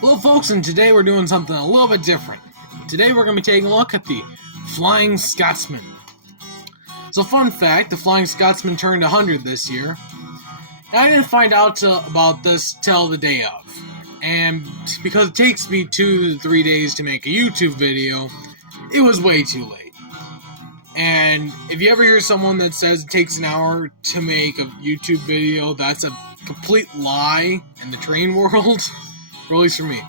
Hello folks, and today we're doing something a little bit different. Today we're going to be taking a look at the Flying Scotsman. So fun fact, the Flying Scotsman turned 100 this year. And I didn't find out about this till the day of. And because it takes me 2 to 3 days to make a YouTube video, it was way too late. And if you ever hear someone that says it takes an hour to make a YouTube video, that's a complete lie in the train world. Or at least for me.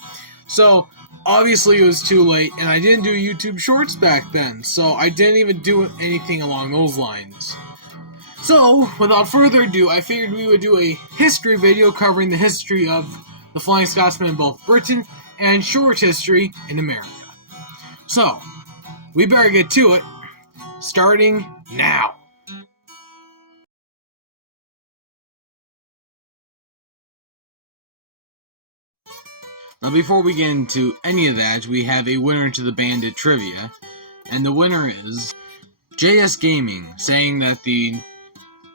So, obviously it was too late, and I didn't do YouTube Shorts back then, so I didn't even do anything along those lines. So, without further ado, I figured we would do a history video covering the history of the Flying Scotsman in both Britain and short history in America. So, we better get to it, starting now. Now, before we get into any of that, we have a winner to the Bandit Trivia, and the winner is JS Gaming, saying that the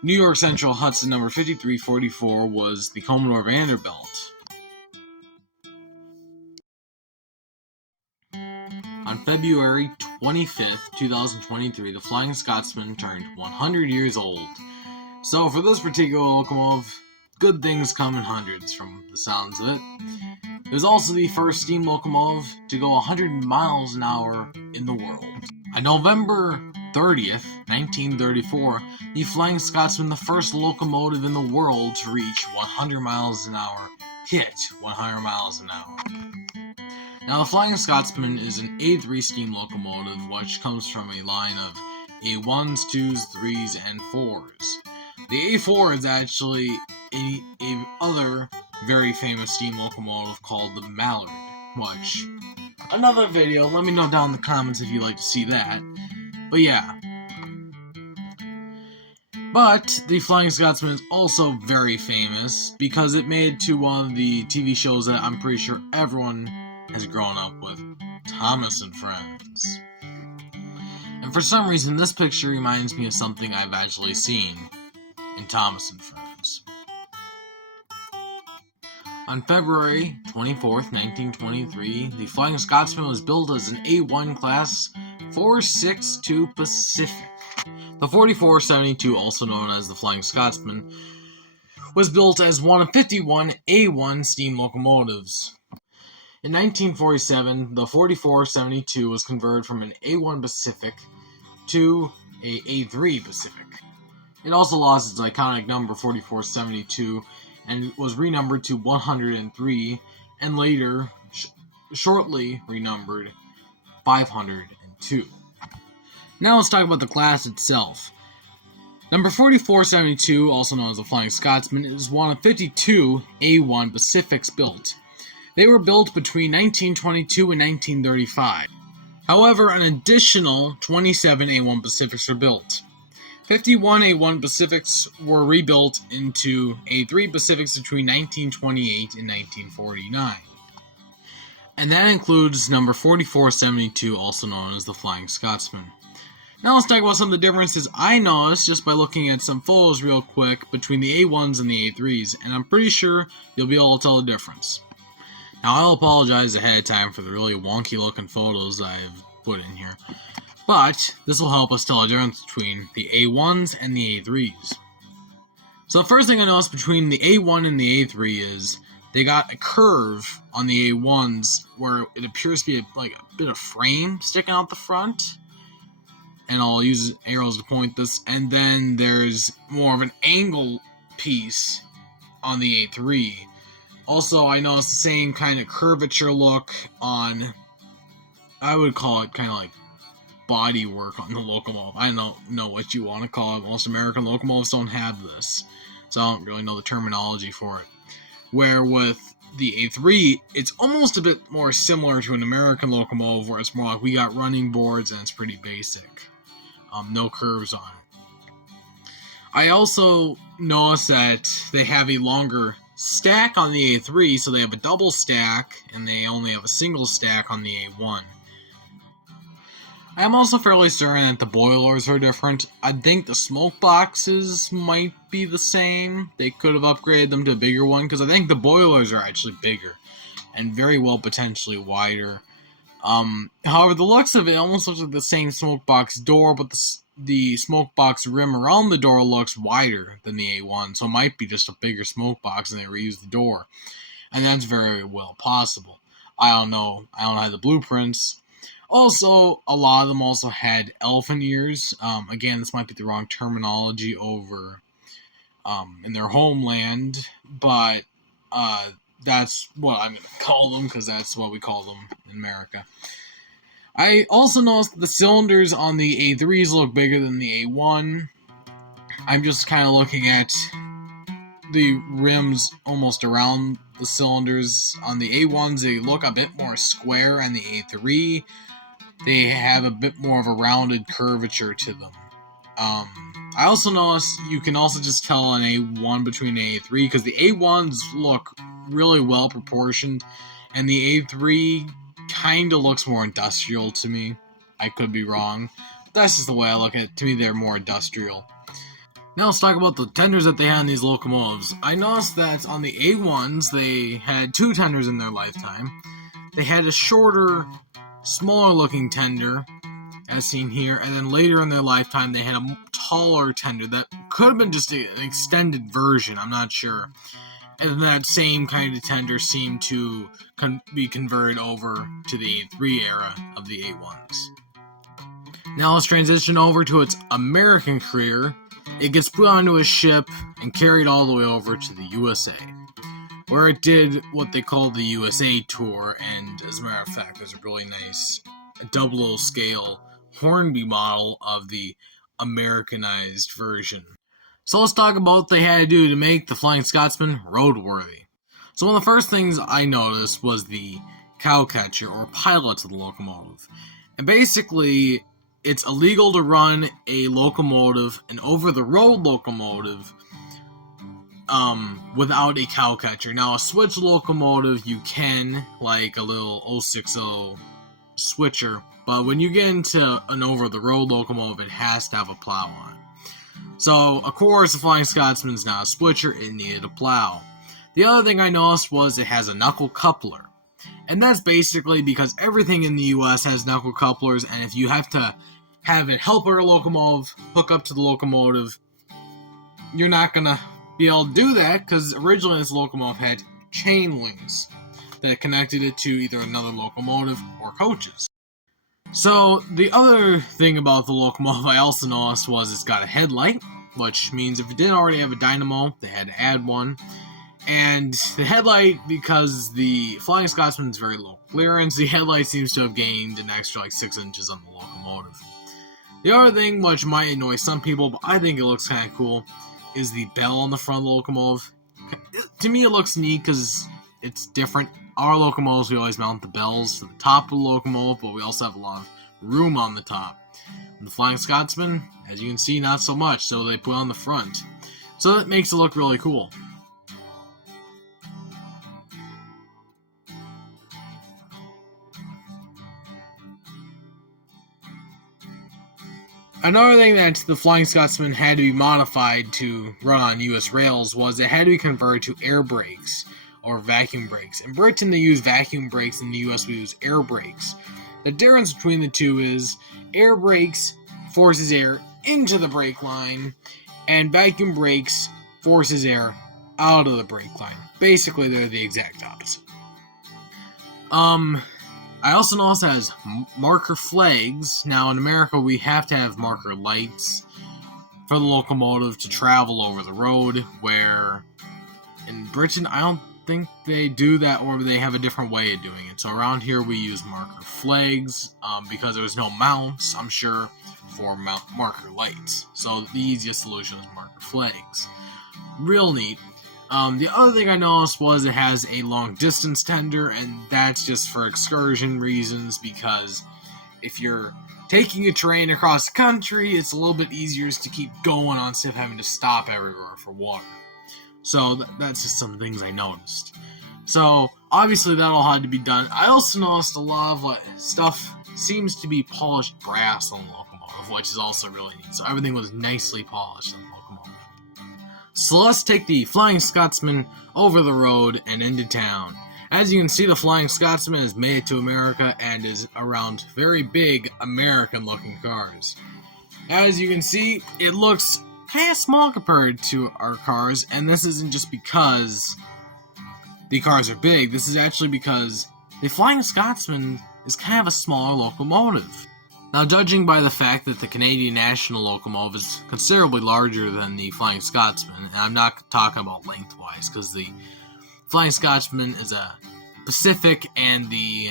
New York Central Hudson number 5344 was the Commodore Vanderbilt. On February 25th, 2023, the Flying Scotsman turned 100 years old. So, for this particular locomotive, good things come in hundreds from the sounds of it. It was also the first steam locomotive to go 100 miles an hour in the world. On November 30th, 1934, the Flying Scotsman, the first locomotive in the world to reach 100 miles an hour, hit 100 miles an hour. Now, the Flying Scotsman is an A3 steam locomotive, which comes from a line of A1s, 2s, 3s, and 4s. The A4 is actually a other very famous steam locomotive called the Mallard, which, another video, let me know down in the comments if you'd like to see that. But yeah. But the Flying Scotsman is also very famous because it made it to one of the TV shows that I'm pretty sure everyone has grown up with, Thomas and Friends. And for some reason, this picture reminds me of something I've actually seen in Thomas and Friends. On February 24th, 1923, the Flying Scotsman was built as an A1 class 462 Pacific. The 4472, also known as the Flying Scotsman, was built as one of 51 A1 steam locomotives. In 1947, the 4472 was converted from an A1 Pacific to a A3 Pacific. It also lost its iconic number 4472 and was renumbered to 103, and later, shortly renumbered 502. Now let's talk about the class itself. Number 4472, also known as the Flying Scotsman, is one of 52 A1 Pacifics built. They were built between 1922 and 1935. However, an additional 27 A1 Pacifics were built. 51 A1 Pacifics were rebuilt into A3 Pacifics between 1928 and 1949. And that includes number 4472, also known as the Flying Scotsman. Now let's talk about some of the differences I noticed just by looking at some photos real quick between the A1s and the A3s, and I'm pretty sure you'll be able to tell the difference. Now I'll apologize ahead of time for the really wonky looking photos I've put in here. But this will help us tell the difference between the A1s and the A3s. So the first thing I noticed between the A1 and the A3 is they got a curve on the A1s where it appears to be like a bit of frame sticking out the front. And I'll use arrows to point this. And then there's more of an angle piece on the A3. Also, I noticed the same kind of curvature look on, I would call it kind of like body work on the locomotive. I don't know what you want to call it. Most American locomotives don't have this, so I don't really know the terminology for it. Where with the A3, it's almost a bit more similar to an American locomotive, where it's more like we got running boards and it's pretty basic. No curves on it. I also noticed that they have a longer stack on the A3, so they have a double stack, and they only have a single stack on the A1. I am also fairly certain that the boilers are different. I think the smoke boxes might be the same. They could have upgraded them to a bigger one, because I think the boilers are actually bigger. and very well potentially wider. However, the looks of it almost looks like the same smokebox door, but the smokebox rim around the door looks wider than the A1, so it might be just a bigger smokebox and they reused the door. And that's very well possible. I don't know. I don't have the blueprints. Also, a lot of them also had elephant ears. Again, this might be the wrong terminology over in their homeland, but that's what I'm going to call them because that's what we call them in America. I also noticed that the cylinders on the A3s look bigger than the A1. I'm just kind of looking at the rims almost around the cylinders. On the A1s, they look a bit more square, and the A3, they have a bit more of a rounded curvature to them. I also noticed you can also just tell an A1 between an A3 because the A1s look really well proportioned, and the A3 kind of looks more industrial to me. I could be wrong. That's just the way I look at it. To me, they're more industrial. Now let's talk about the tenders that they had on these locomotives. I noticed that on the A1s, they had 2 tenders in their lifetime. They had a shorter, smaller looking tender, as seen here, and then later in their lifetime, they had a taller tender that could have been just an extended version, I'm not sure. And that same kind of tender seemed to be converted over to the A3 era of the A1s. Now let's transition over to its American career. It gets put onto a ship and carried all the way over to the USA, where it did what they called the USA tour, and as a matter of fact, there's a really nice 00 scale Hornby model of the Americanized version. So let's talk about what they had to do to make the Flying Scotsman roadworthy. So one of the first things I noticed was the cowcatcher or pilot of the locomotive. And basically, it's illegal to run a locomotive, an over-the-road locomotive, without a cowcatcher. Now, a switch locomotive, you can, like a little 060 switcher, but when you get into an over-the-road locomotive, it has to have a plow on it. So, of course, the Flying Scotsman's not a switcher, it needed a plow. The other thing I noticed was it has a knuckle coupler. And that's basically because everything in the US has knuckle couplers, and if you have to have a helper locomotive hook up to the locomotive, you're not going to be able to do that because originally this locomotive had chain links that connected it to either another locomotive or coaches. So the other thing about the locomotive I also noticed was it's got a headlight, which means if it didn't already have a dynamo, they had to add one. And the headlight, because the Flying Scotsman is very low clearance, the headlight seems to have gained an extra 6 inches on the locomotive. The other thing, which might annoy some people, but I think it looks kind of cool, is the bell on the front of the locomotive. To me, it looks neat because it's different. Our locomotives, we always mount the bells to the top of the locomotive, but we also have a lot of room on the top. And the Flying Scotsman, as you can see, not so much, so they put on the front. So that makes it look really cool. Another thing that the Flying Scotsman had to be modified to run on US rails was it had to be converted to air brakes or vacuum brakes. In Britain, they use vacuum brakes, in the US, we use air brakes. The difference between the two is air brakes forces air into the brake line, and vacuum brakes forces air out of the brake line. Basically, they're the exact opposite. I also noticed it has marker flags. Now, in America, we have to have marker lights for the locomotive to travel over the road, where in Britain, I don't think they do that, or they have a different way of doing it. So around here, we use marker flags because there's no mounts, I'm sure, for marker lights. So the easiest solution is marker flags. Real neat. The other thing I noticed was it has a long distance tender, and that's just for excursion reasons, because if you're taking a train across the country, it's a little bit easier to keep going on instead of having to stop everywhere for water. So that's just some things I noticed. So obviously that all had to be done. I also noticed a lot of stuff seems to be polished brass on the locomotive, which is also really neat. So everything was nicely polished on the locomotive. So let's take the Flying Scotsman over the road and into town. As you can see, the Flying Scotsman has made it to America and is around very big American-looking cars. As you can see, it looks kind of small compared to our cars, and this isn't just because the cars are big. This is actually because the Flying Scotsman is kind of a smaller locomotive. Now, judging by the fact that the Canadian National locomotive is considerably larger than the Flying Scotsman, and I'm not talking about lengthwise, because the Flying Scotsman is a Pacific and the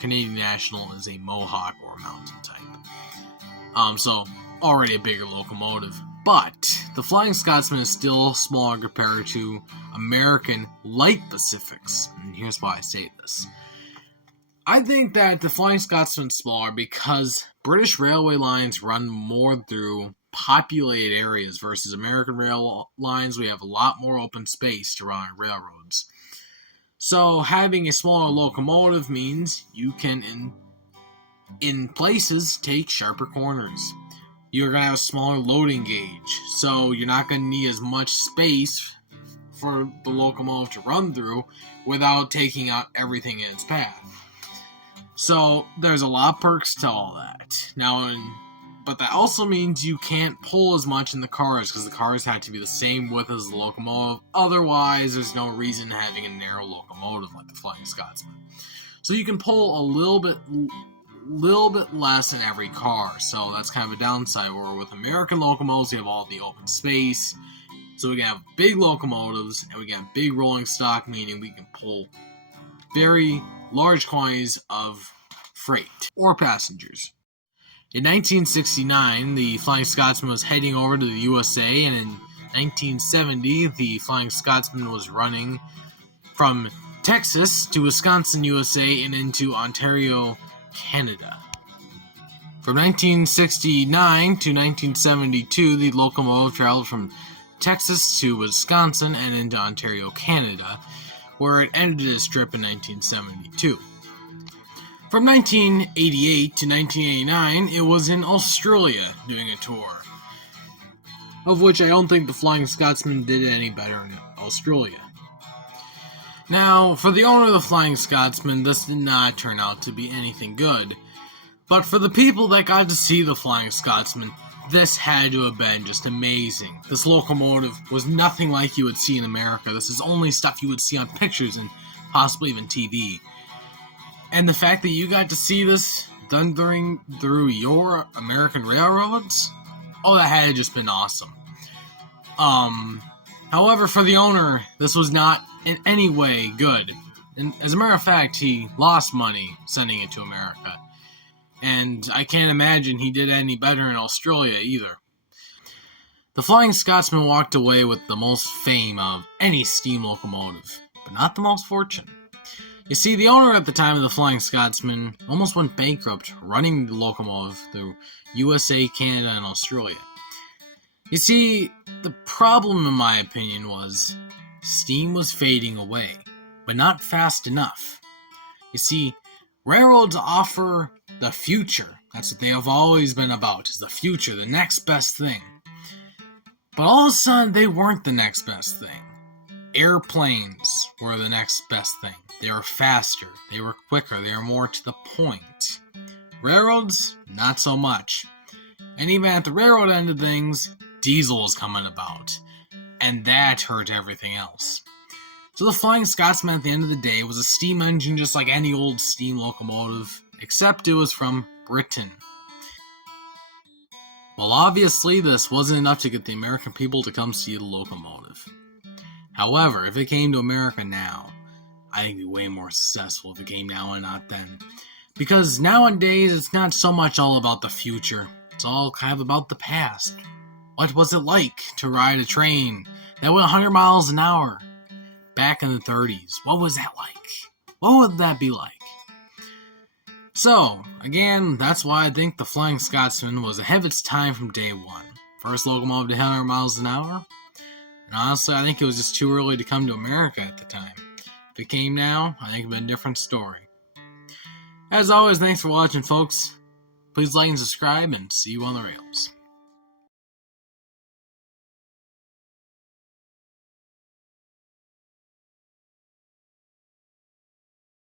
Canadian National is a Mohawk or mountain type. So already a bigger locomotive. But the Flying Scotsman is still smaller compared to American light Pacifics. And here's why I say this. I think that the Flying Scotsman is smaller because British railway lines run more through populated areas versus American rail lines. We have a lot more open space to run on railroads. So having a smaller locomotive means you can, in places, take sharper corners. You're going to have a smaller loading gauge, so you're not going to need as much space for the locomotive to run through without taking out everything in its path. So there's a lot of perks to all that. But that also means you can't pull as much in the cars because the cars have to be the same width as the locomotive. Otherwise, there's no reason having a narrow locomotive like the Flying Scotsman. So you can pull a little bit less in every car. So that's kind of a downside. Where with American locomotives, you have all the open space. So we can have big locomotives and we can have big rolling stock, meaning we can pull very large quantities of freight or passengers. In 1969, the Flying Scotsman was heading over to the USA, and in 1970, the Flying Scotsman was running from Texas to Wisconsin, USA, and into Ontario, Canada. From 1969 to 1972, the locomotive traveled from Texas to Wisconsin and into Ontario, Canada, where it ended its trip in 1972. From 1988 to 1989, it was in Australia doing a tour, of which I don't think the Flying Scotsman did any better in Australia. Now, for the owner of the Flying Scotsman, this did not turn out to be anything good, but for the people that got to see the Flying Scotsman, this had to have been just amazing. This locomotive was nothing like you would see in America. This is only stuff you would see on pictures and possibly even TV. And the fact that you got to see this done through your American railroads, oh, that had just been awesome. However, for the owner, this was not in any way good. And as a matter of fact, he lost money sending it to America. And I can't imagine he did any better in Australia either. The Flying Scotsman walked away with the most fame of any steam locomotive, but not the most fortune. You see, the owner at the time of the Flying Scotsman almost went bankrupt running the locomotive through USA, Canada, and Australia. You see, the problem, in my opinion, was steam was fading away, but not fast enough. You see, railroads offer the future. That's what they have always been about, is the future, the next best thing. But all of a sudden, they weren't the next best thing. Airplanes were the next best thing. They were faster, they were quicker, they were more to the point. Railroads, not so much. And even at the railroad end of things, diesel was coming about. And that hurt everything else. So the Flying Scotsman at the end of the day was a steam engine just like any old steam locomotive, except it was from Britain. Well, obviously this wasn't enough to get the American people to come see the locomotive. However, if it came to America now, I think it'd be way more successful if it came now and not then. Because nowadays, it's not so much all about the future. It's all kind of about the past. What was it like to ride a train that went 100 miles an hour back in the 30s? What was that like? What would that be like? So, again, that's why I think the Flying Scotsman was ahead of its time from day one. First locomotive to 100 miles an hour. And honestly, I think it was just too early to come to America at the time. If it came now, I think it'd be a different story. As always, thanks for watching, folks. Please like and subscribe, and see you on the rails.